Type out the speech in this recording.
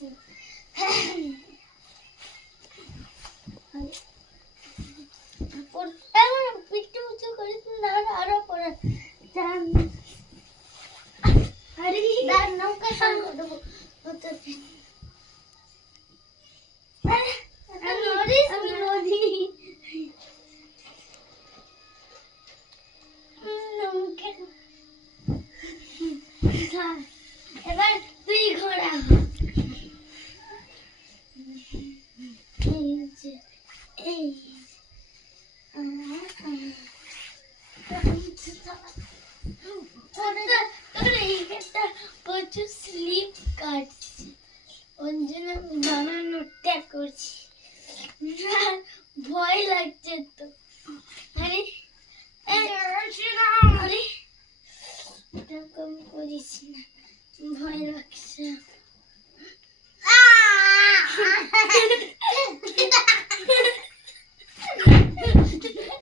করেছি পিঠে উঁচু করিস না আরো পরে নৌকা সামনে দেবো এবার তুই ঘোড়া এই প্রচুর স্লিপ কাটছে ওর জন্য বানানোটা করছি ভয় লাগছে তো আরে আরে এরকম করিস না ভয় লাগছে